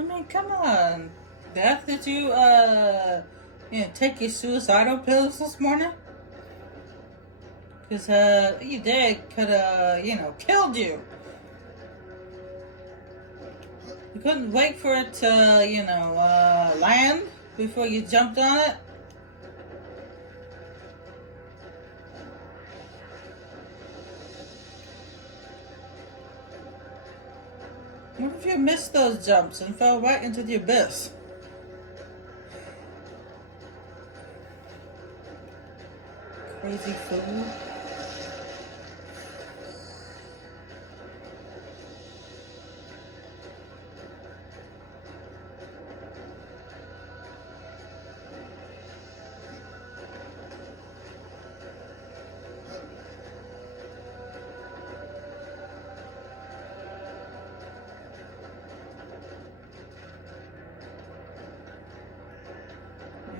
I mean, come on. Death, did you, take your suicidal pills this morning? Because, you did could, killed you. You couldn't wait for it to, land before you jumped on it? What if you missed those jumps and fell right into the abyss? Crazy fool.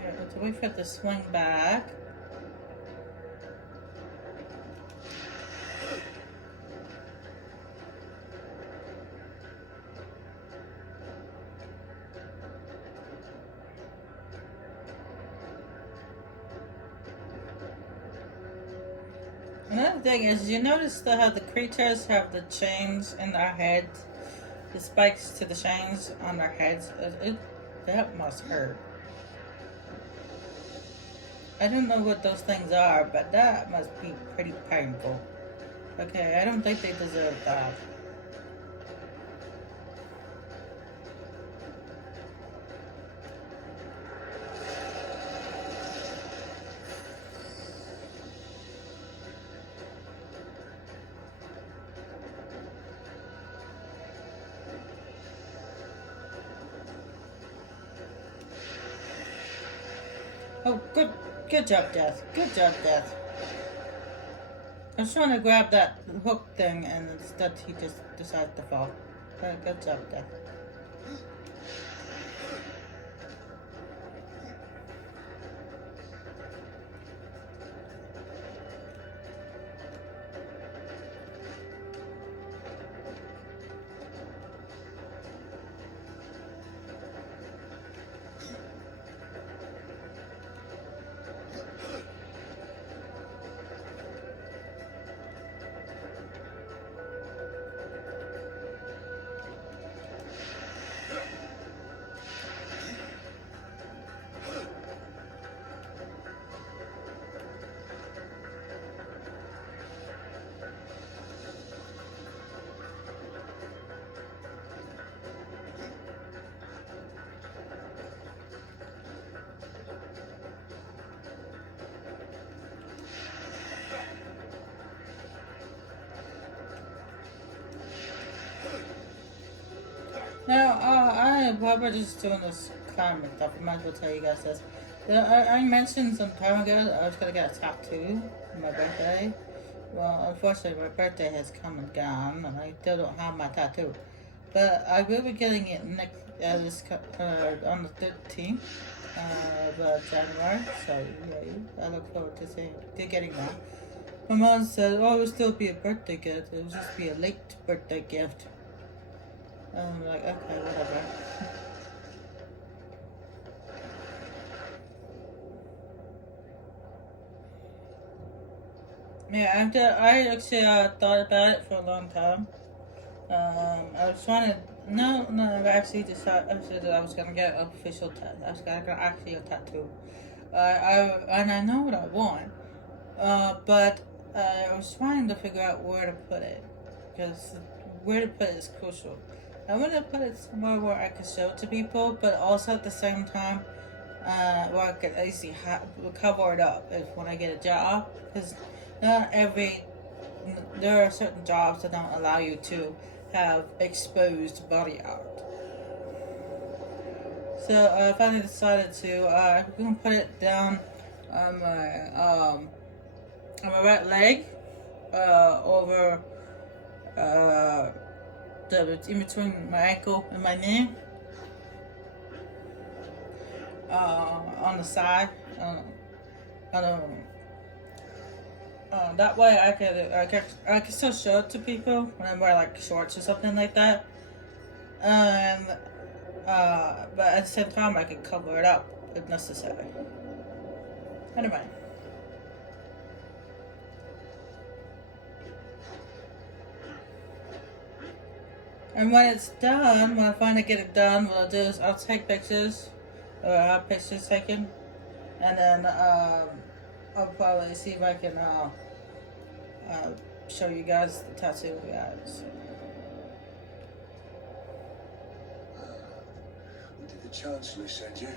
Yeah, let's wait for it to swing back. Another thing is, you notice how the creatures have the chains in their heads, the spikes to the chains on their heads. That must hurt. I don't know what those things are, but that must be pretty painful. Okay, I don't think they deserve that. Oh, good job, Death. Good job, Death. I was trying to grab that hook thing, and instead he just decided to fall. Good job, Death. Now, while we're just doing this climbing stuff, I might as well tell you guys this. I mentioned some time ago that I was going to get a tattoo for my birthday. Well, unfortunately, my birthday has come and gone, and I still don't have my tattoo. But I will be getting it next on the 13th of January. So, yeah, I look forward to getting that. My mom said, "Oh, it will still be a birthday gift. It will just be a late birthday gift." And I'm like, okay, whatever. Yeah, I actually thought about it for a long time. I was trying to. No, I actually decided that I was gonna get an official tattoo. I was gonna get actually a tattoo. And I know what I want. But I was trying to figure out where to put it, because where to put it is crucial. I want to put it somewhere where I can show it to people, but also at the same time, where I could easily cover it up if when I get a job. Because there are certain jobs that don't allow you to have exposed body art. So I finally decided to. I'm gonna put it down on my right leg, over in between my ankle and my knee, on the side, on the, that way I can still show it to people when I wear like shorts or something like that. And But at the same time, I can cover it up if necessary. Anyway. And when it's done, when I finally get it done, what I'll do is I'll take pictures, or have pictures taken, and then I'll probably see if I can show you guys the tattoo guys. What did the Chancellor send you?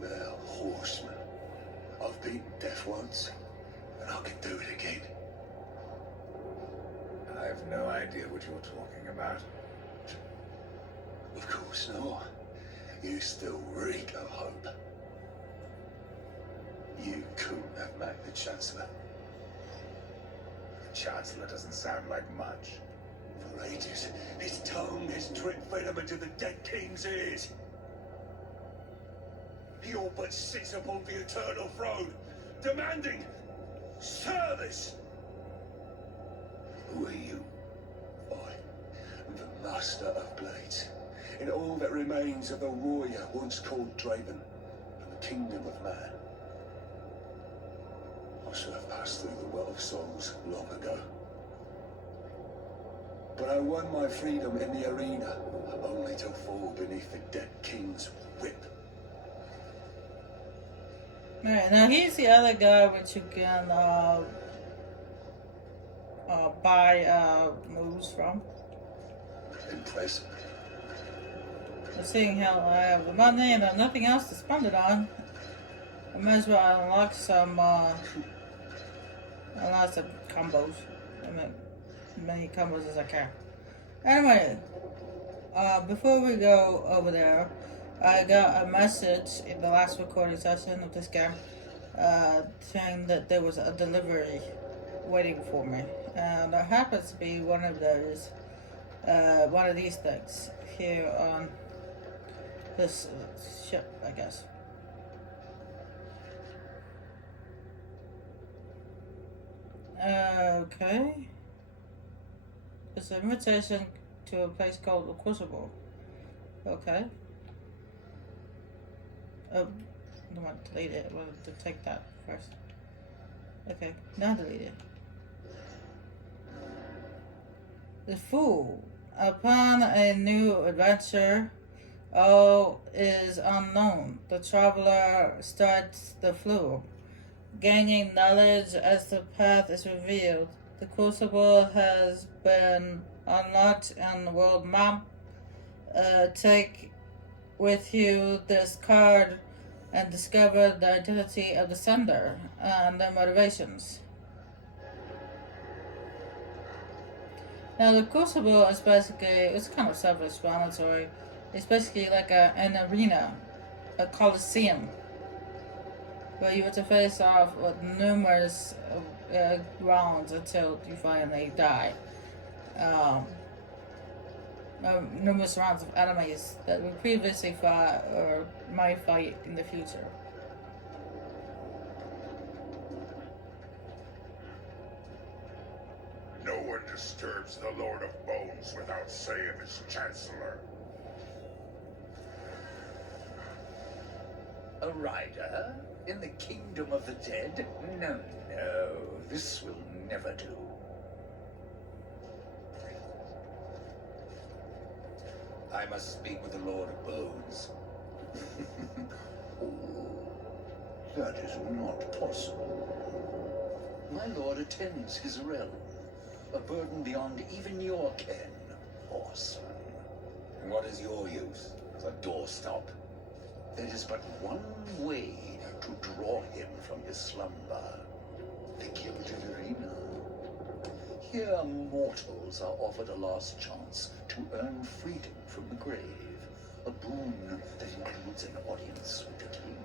Well, horseman, I've beaten death once, and I can do it again. I have no idea what you're talking about. Of course not. You still reek of hope. You couldn't have met the Chancellor. The Chancellor doesn't sound like much. For ages, his tongue has dripped venom into the dead king's ears. He all but sits upon the eternal throne, demanding service. Who are you? I, the Master of Blades, and all that remains of the warrior once called Draven, from the kingdom of man. I should have passed through the well of souls long ago. But I won my freedom in the arena, only to fall beneath the dead king's whip. Alright, now here's the other guy which you can buy moves from. Impressive. So seeing how I have the money and nothing else to spend it on, I might as well unlock some combos. I mean, as many combos as I can. Anyway, before we go over there, I got a message in the last recording session of this game saying that there was a delivery waiting for me, and there happens to be one of those, one of these things here on this ship, I guess. Okay. It's an invitation to a place called the Crucible. Okay. Oh, I don't want to delete it. I wanted to take that first. Okay, now delete it. The Fool. Upon a new adventure, all is unknown. The traveler starts the flu, gaining knowledge as the path is revealed. The Crucible has been unlocked on the world map. Take with you this card and discover the identity of the sender and their motivations. Now the Crucible is basically, it's kind of self-explanatory. It's basically like an arena, a coliseum, where you have to face off with numerous rounds until you finally die. Numerous rounds of enemies that we previously fought or might fight in the future. No one disturbs the Lord of Bones without say of his Chancellor. A rider in the kingdom of the dead? No, no, this will never do. I must speak with the Lord of Bones. That is not possible. My lord attends his realm, a burden beyond even your ken, horseman. And what is your use? As a doorstop? There is but one way to draw him from his slumber. The Gilded Arena. Here mortals are offered a last chance to earn freedom from the grave. A boon that includes an audience with the king.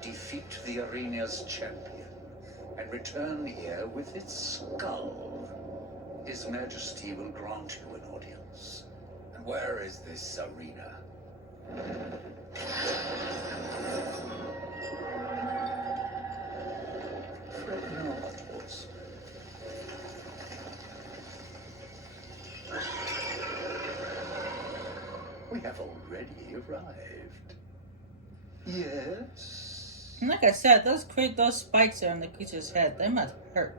Defeat the arena's champion and return here with its skull. His Majesty will grant you an audience. And where is this arena? Fret not, horse. We have already arrived. Yes? And like I said, those spikes are on the creature's head. They must hurt.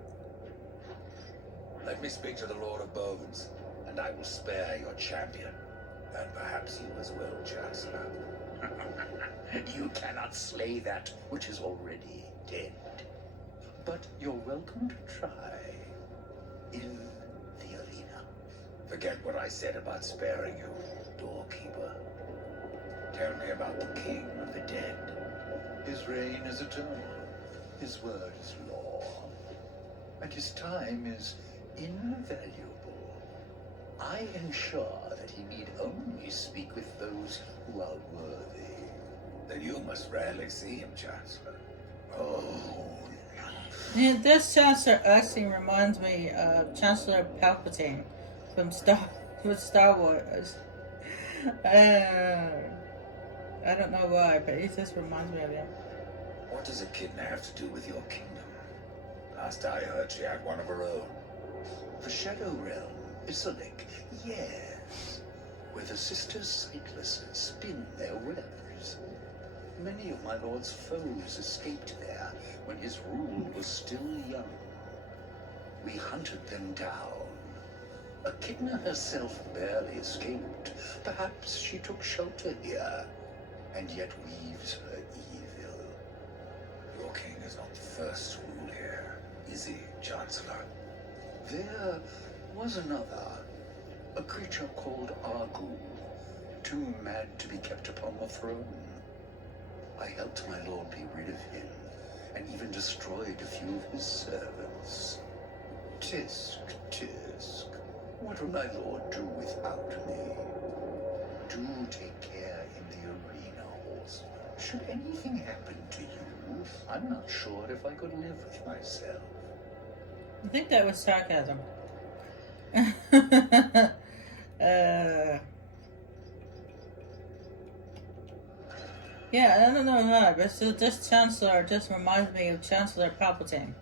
Let me speak to the Lord of Bones, and I will spare your champion. And perhaps you as well, Chancellor. You cannot slay that which is already dead. But you're welcome to try. In the arena. Forget what I said about sparing you, doorkeeper. Tell me about the King of the Dead. His reign is eternal. His word is law. And his time is invaluable. I ensure that he need only speak with those who are worthy. Then you must rarely see him, Chancellor. Oh, Yeah, this Chancellor actually reminds me of Chancellor Palpatine from Star Wars. I don't know why, but he just reminds me of him. What does Echidna have to do with your kingdom? Last I heard, she had one of her own. the Shadow Realm, Isolic, yes. Where the Sisters Sightless spin their webs. Many of my lord's foes escaped there when his rule was still young. We hunted them down. Echidna herself barely escaped. Perhaps she took shelter here, and yet weaves her evil. Your king is not the first to rule here, is he, Chancellor? There was another, a creature called Argu, too mad to be kept upon the throne. I helped my lord be rid of him, and even destroyed a few of his servants. Tisk, tisk. What would my lord do without me? Do take care in the arena, horse. Should anything happen to you, I'm not sure if I could live with myself. I think that was sarcasm. Yeah, I don't know why, but so this Chancellor just reminds me of Chancellor Palpatine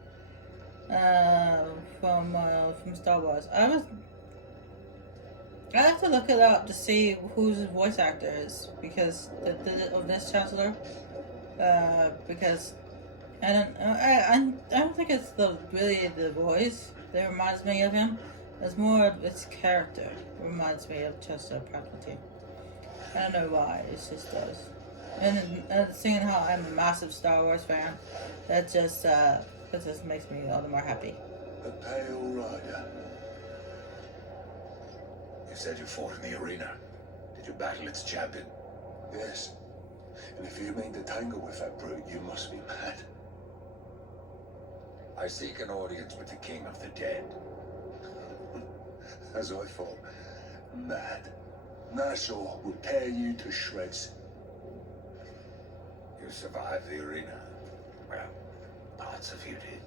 from Star Wars. I have to look it up to see whose voice actor is because of this Chancellor. Because I don't think it's really the voice that reminds me of him. It's more of its character reminds me of Chancellor Palpatine. I don't know why, it just does. And seeing how I'm a massive Star Wars fan, that just makes me all the more happy. The Pale Rider. You said you fought in the arena. Did you battle its champion? Yes. And if you mean to tangle with that brute, you must be mad. I seek an audience with the King of the Dead. As I thought. Mad. Nassau will tear you to shreds. You survived the arena. Well, parts of you did.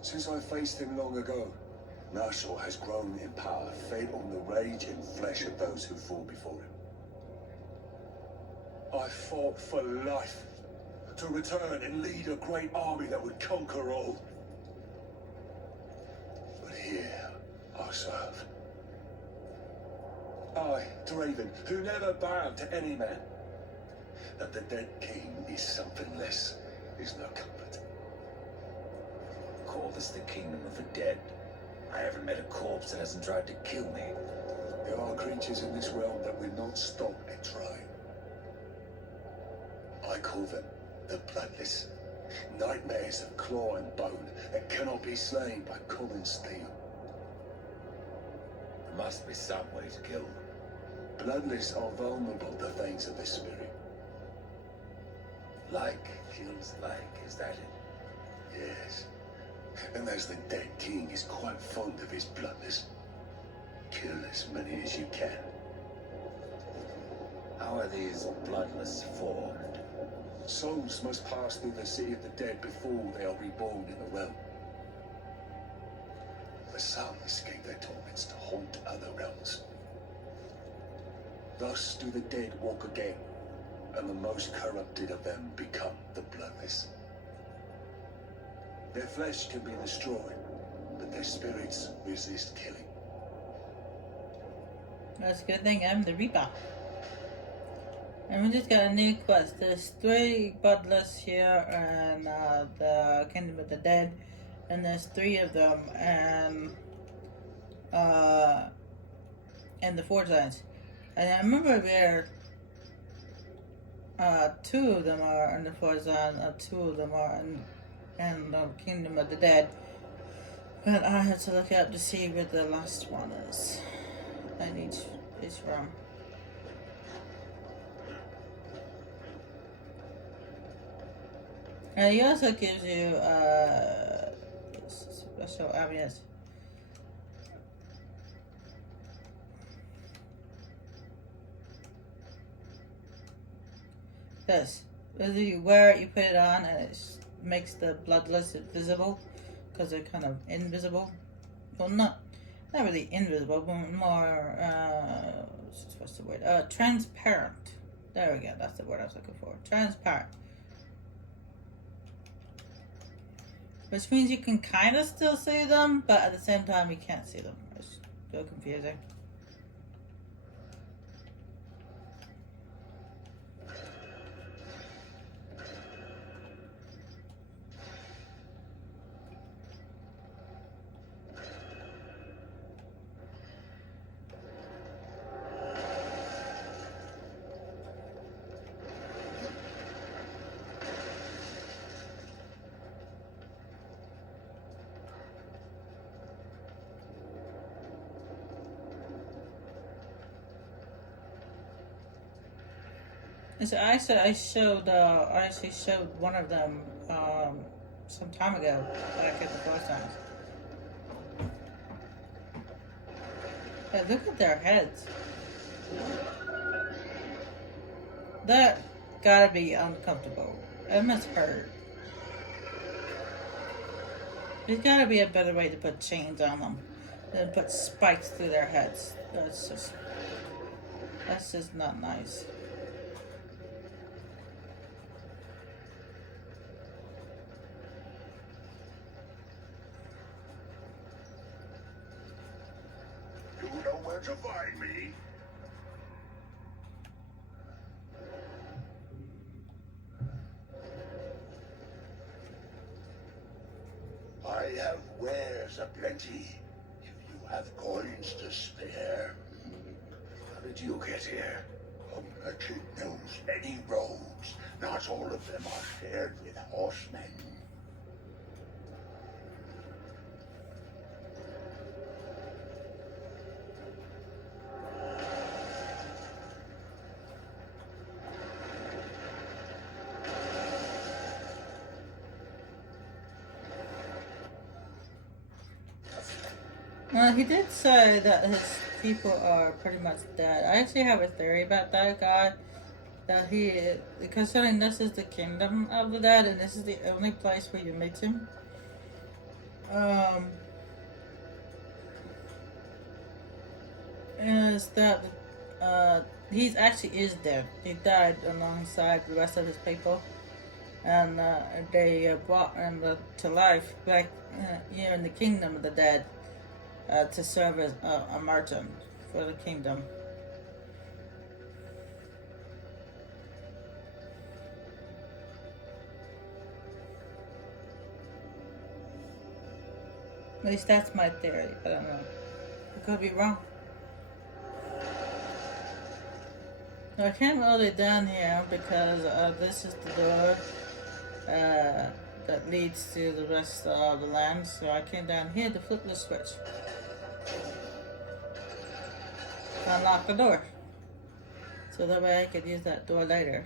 Since I faced him long ago, Nassau has grown in power, fed on the rage and flesh of those who fought before him. I fought for life, to return and lead a great army that would conquer all. But here I serve. I, Draven, who never bowed to any man. That the dead king is something less is no comfort. Call this the Kingdom of the Dead. I haven't met a corpse that hasn't tried to kill me. There are creatures in this realm that will not stop at trying. I call them the Bloodless. Nightmares of claw and bone that cannot be slain by common steel. There must be some way to kill them. Bloodless are vulnerable to things of the spirit. Like kills like, is that it? Yes. And as the dead king is quite fond of his bloodless, kill as many as you can. How are these bloodless formed? Souls must pass through the city of the dead before they are reborn in the realm. But some escape their torments to haunt other realms. Thus do the dead walk again, and the most corrupted of them become the bloodless. Their flesh can be destroyed, but their spirits resist killing. That's a good thing I'm the Reaper. And we just got a new quest. There's 3 butlers here and the Kingdom of the Dead. And there's 3 of them and the Forge Lands. And I remember there 2 of them are in the Forge Land, 2 of them are in the Kingdom of the Dead. But I had to look up to see where the last one is. And each is from. And he also gives you special amulets. This. Whether you wear it, you put it on, and it makes the bloodless visible, because they're kind of invisible. Well, not really invisible, but more, what's the word? Transparent. There we go, that's the word I was looking for. Transparent. Which means you can kind of still see them, but at the same time you can't see them. It's so confusing. So I actually showed one of them some time ago, back at the first time. Hey, look at their heads. That gotta be uncomfortable. It must hurt. There's gotta be a better way to put chains on them than put spikes through their heads. That's just not nice. You know where to find me. I have wares aplenty, if you have coins to spare. How did you get here? A merchant knows many roads. Not all of them are shared with horsemen. Well, he did say that his people are pretty much dead. I actually have a theory about that guy. That considering this is the kingdom of the dead, and this is the only place where you meet him. Is that he actually is dead. He died alongside the rest of his people. And they brought him to life back here in the kingdom of the dead. To serve as a merchant for the kingdom. At least that's my theory. I don't know. I could be wrong. So I came all the way down here because this is the door that leads to the rest of the land. So I came down here to flip the switch. Unlock the door. So that way I could use that door later.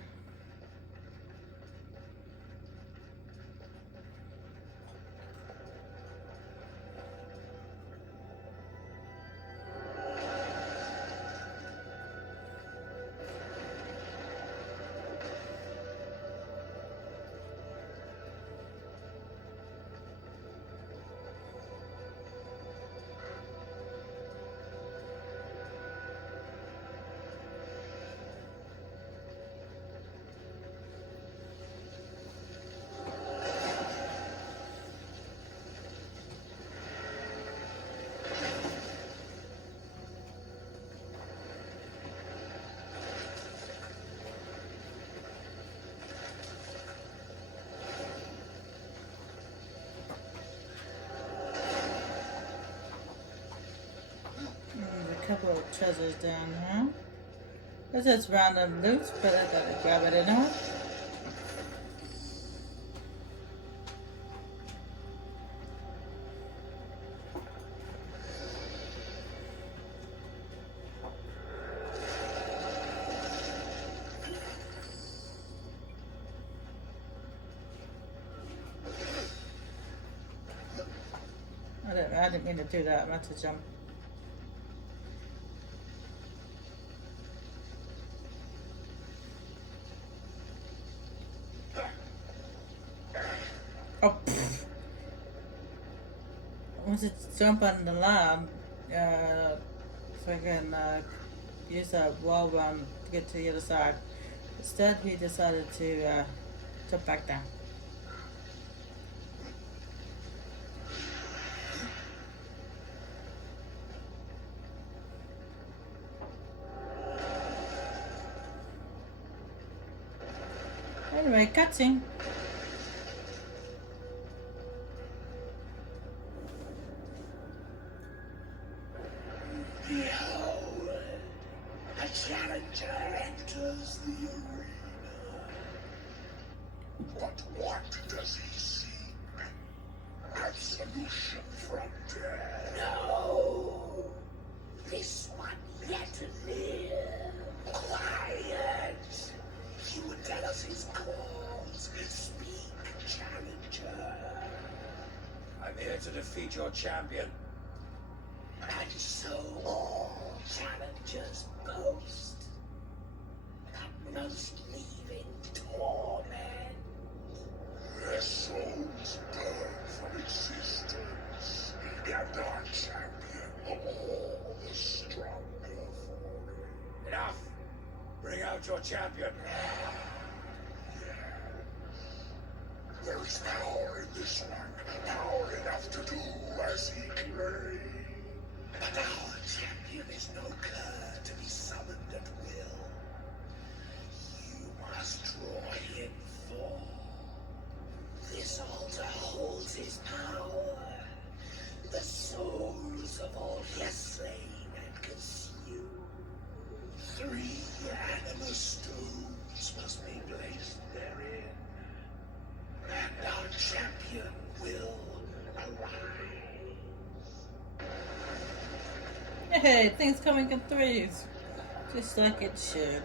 couple of treasures down here. This is random loot, but I gotta grab it anyway. I didn't mean to do that. I meant to jump. Oh, pfft. I wanted to jump on the line so I can use that wall run to get to the other side. Instead, he decided to jump back down. Anyway, cutscene. Behold, a challenger enters the arena. But what does he seek? Absolution from death. No, this one yet to live. Quiet. He would tell us his cause. Speak, challenger. I'm here to defeat your champion. And so all challengers boast, that most leave in torment. Their souls burn from existence, and our champion all the stronger for it. Enough! Bring out your champion. There is power in this one, power enough to do as he claims. But our champion is no cur to be summoned at will. You must draw him forth. This altar holds his power. The souls of all he has slain and consumed. 3 anima stones must be placed therein. And our champion will arise. Hey, things coming in threes. Just like it should.